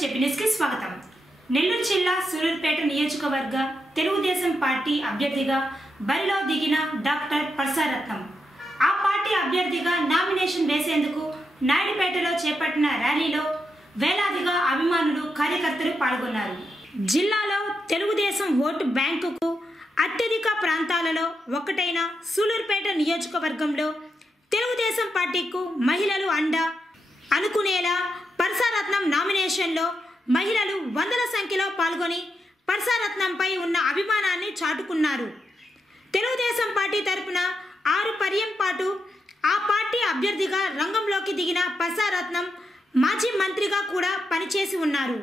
చెప్పినస్కి స్వాగతం. నెల్లూరు జిల్లా సూలూరుపేట నియోజకవర్గ తెలుగుదేశం పార్టీ అభ్యర్థిగా బరిలో దిగిన డాక్టర్ పరసారత్నం ఆ పార్టీ అభ్యర్థిగా నామినేషన్ వేసేందుకు నాయుడుపేటలో చేపట్టిన ర్యాలీలో వేలాదిగా అభిమానులు కార్యకర్తలు పాల్గొన్నారు. జిల్లాలో తెలుగుదేశం ఓటు బ్యాంకుకు అత్యధిక ప్రాంతాలలో ఒకటైన సూలూరుపేట నియోజకవర్గంలో తెలుగుదేశం పార్టీకు మహిళలు అండ అనుకునేలా పరసారత్నం నామినేషన్లో మహిళలు వందల సంఖ్యలో పాల్గొని పరసారత్నంపై ఉన్న అభిమానాన్ని చాటుకున్నారు. తెలుగుదేశం పార్టీ తరపున 6 పర్యం పాటు ఆ పార్టీ అభ్యర్థిగా రంగంలోకి దిగిన పరసారత్నం మాజీ మంత్రిగా కూడా పనిచేసి ఉన్నారు.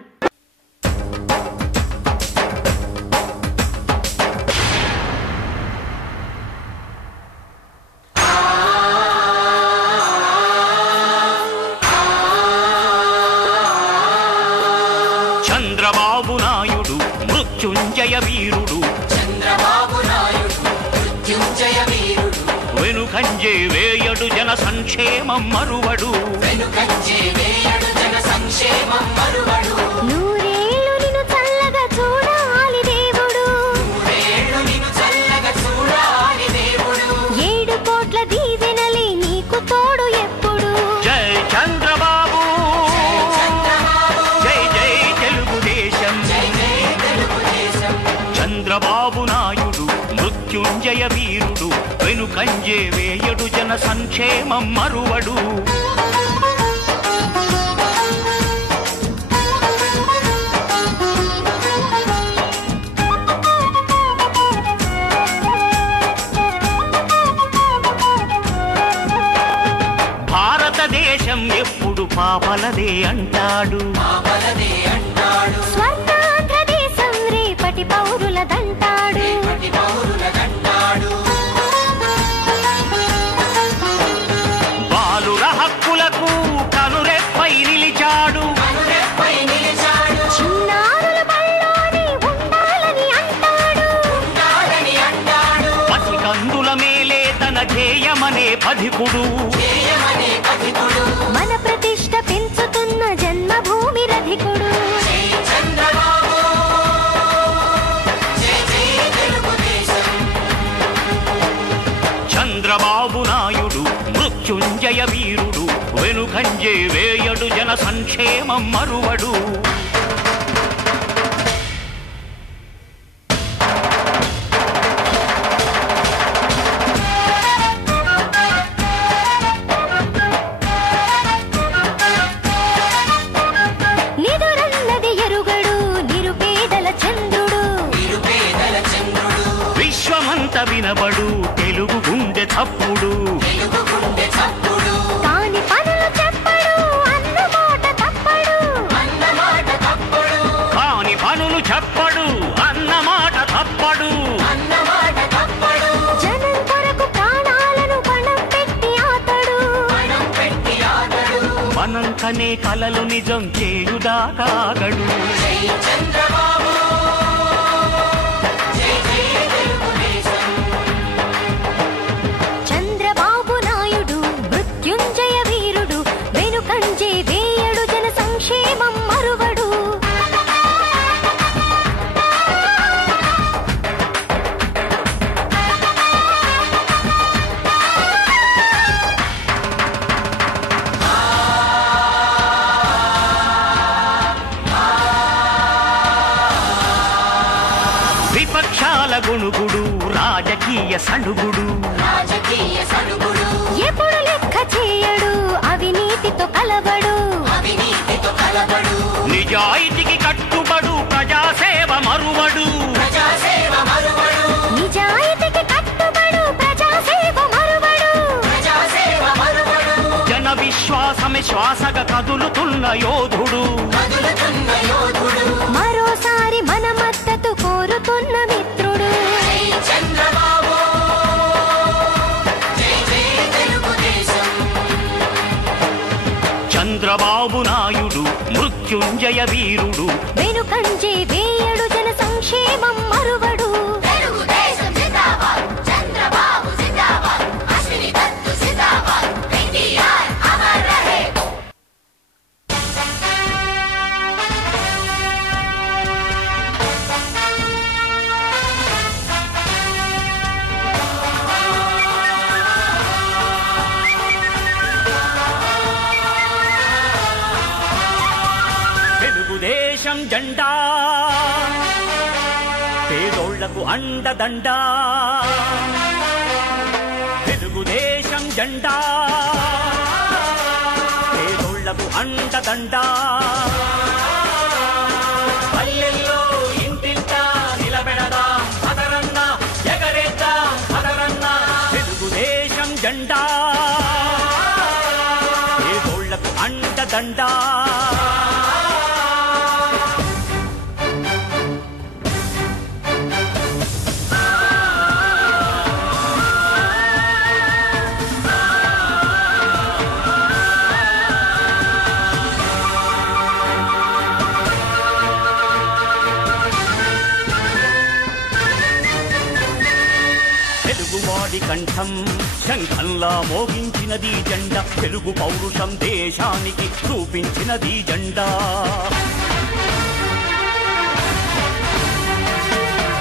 చంద్రబాబు నాయుడు మృత్యుంజయ వీరుడు, చంద్రబాబు నాయుడు మృత్యుంజయ వీరుడు, వెనుకంజే వేయడు జన సంక్షేమం మరువడు, వెనుకంజే వేయడు జన సంక్షేమం మరువడు. నూరేళ్ళు నిన్ను చల్లగా చూడాలి దేవుడు, నూరేళ్ళు నిన్ను చల్లగా చూడాలి దేవుడు, 7 కోట్ల దీవెనలే నీకు తోడు ఎప్పుడు. జై చంద్రబాబు, చంద్రబాబు జై జై తెలుగుదేశం, జై జై తెలుగుదేశం. చంద్రబాబు నాయుడు మృత్యుంజయ వీరుడు, వెనుకంజే వేయడు జన సంక్షేమం మరువడు. భారతదేశం ఎప్పుడు పాపలదే అంటాడు, పాపలదే అంటాడు, స్వర్ణాంధ్ర దేశం రేపటి పౌరులదంటాడు. రేపటి పౌరులదంటాడు. బాలుర హక్కులకు కనురెప్పై నిలిచాడు, కనురెప్పై నిలిచాడు, చిన్నారుల బళ్ళోనే ఉండాలని అంటాడు. ఉండాలని అంటాడు, పసికందుల మేలే తన ధ్యేయమనే పధికుడు, చేయమనే పథికుడు. మన ప్రతిష్ట పెంచుతున్న జన్మభూమి రధికుడు. జై చంద్రబాబు, జై జై తెలుగుదేశం. చంద్రబాబు నాయుడు మృత్యుంజయ వీరుడు, వెనుకంజే వేయడు జన సంక్షేమం మరువడు. నిదురన్నది ఎరుగడు నిరుపేదల చంద్రుడు. నిరుపేదల చంద్రుడు, విశ్వమంత వినబడు తెలుగు గుండె తప్పుడు, తెలుగు గుండె చప్పుడు, కాని పనులు చెప్పడు అన్నమాట తప్పడు. అన్నమాట తప్పుడు, కాని పనులు చెప్పడు అన్నమాట తప్పడు. అన్నమాట తప్పుడు. జనం కొరకు ప్రాణాలను పణం పెట్టి ఆతడు. పణం పెట్టి ఆగడు. మనం కనే కలలు నిజం చేయుదాకాగడు. జై చంద్రబాబు, జై జై తెలుగుదేశం. చంద్రబాబు నాయుడు మృత్యుంజయ వీరుడు, వెనుకంజే వేయడు జన సంక్షేమం మరువడు. విపక్షాల గుణుగుడు రాజకీయ సణుగుడు, రాజకీయ సడుగుడు, ఎప్పుడు లెక్క చేయడు అవినీతితో కలబడు. అవినీతితో కలబడు, నిజాయితీకి కట్టుబడు ప్రజాసేవ మరువడు. ప్రజాసేవ మరువడు, నిజాయితీకి కట్టుబడు ప్రజాసేవ మరువడు. ప్రజాసేవ మరువడు. జన విశ్వాసమే శ్వాసగా కదులుతున్న యోధుడు, కదులుతున్న యోధుడు. మరోసారి మన మద్దతు కోరుతున్న మిత్రుడు. జై చంద్రబాబు, జై జై తెలుగుదేశం. చంద్రబాబు నాయుడు మృత్యుంజయ వీరుడు, వెనుకంజే వేయడు జన సంక్షేమం మరువడు. తెలుగుదేశం జిందాబాద్, చంద్రబాబు జిందాబాద్, అశ్విని దత్తు జిందాబాద్, ఎన్టీఆర్ అమర్ రహే. తెలుగుదేశం జెండా పేదోళ్లకు అండదండా తెలుగుదేశం జెండా పేదోళ్లకు అండదండా పల్లెల్లో ఇంటింటా నిలబెడదాం పదరన్న ఎగరేద్దాం పదరన్న తెలుగుదేశం జెండా పేదోళ్లకు అండదండా తెలుగువాడి కంఠం శంఖంలా మోగించినది జెండా తెలుగు పౌరుషం దేశానికి చూపించినది జెండా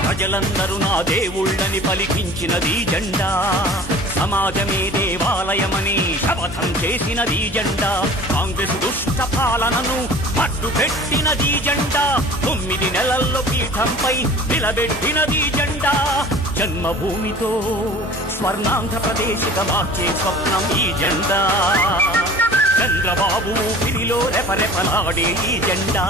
ప్రజలందరూ నా దేవుళ్ళని పలికించినది జెండా సమాజమే దేవాలయమని శపథం చేసినది జెండా కాంగ్రెస్ దుష్ట పాలనను మట్టు పెట్టినది జెండా 9 నెలల్లో పీఠంపై నిలబెట్టినది జెండా జన్మభూమితో స్వర్ణాంధ్రప్రదేశ్గా మార్చే స్వప్నం ఈ జెండా చంద్రబాబు ఊపిరిలో రెపరెపలాడే ఈ జెండా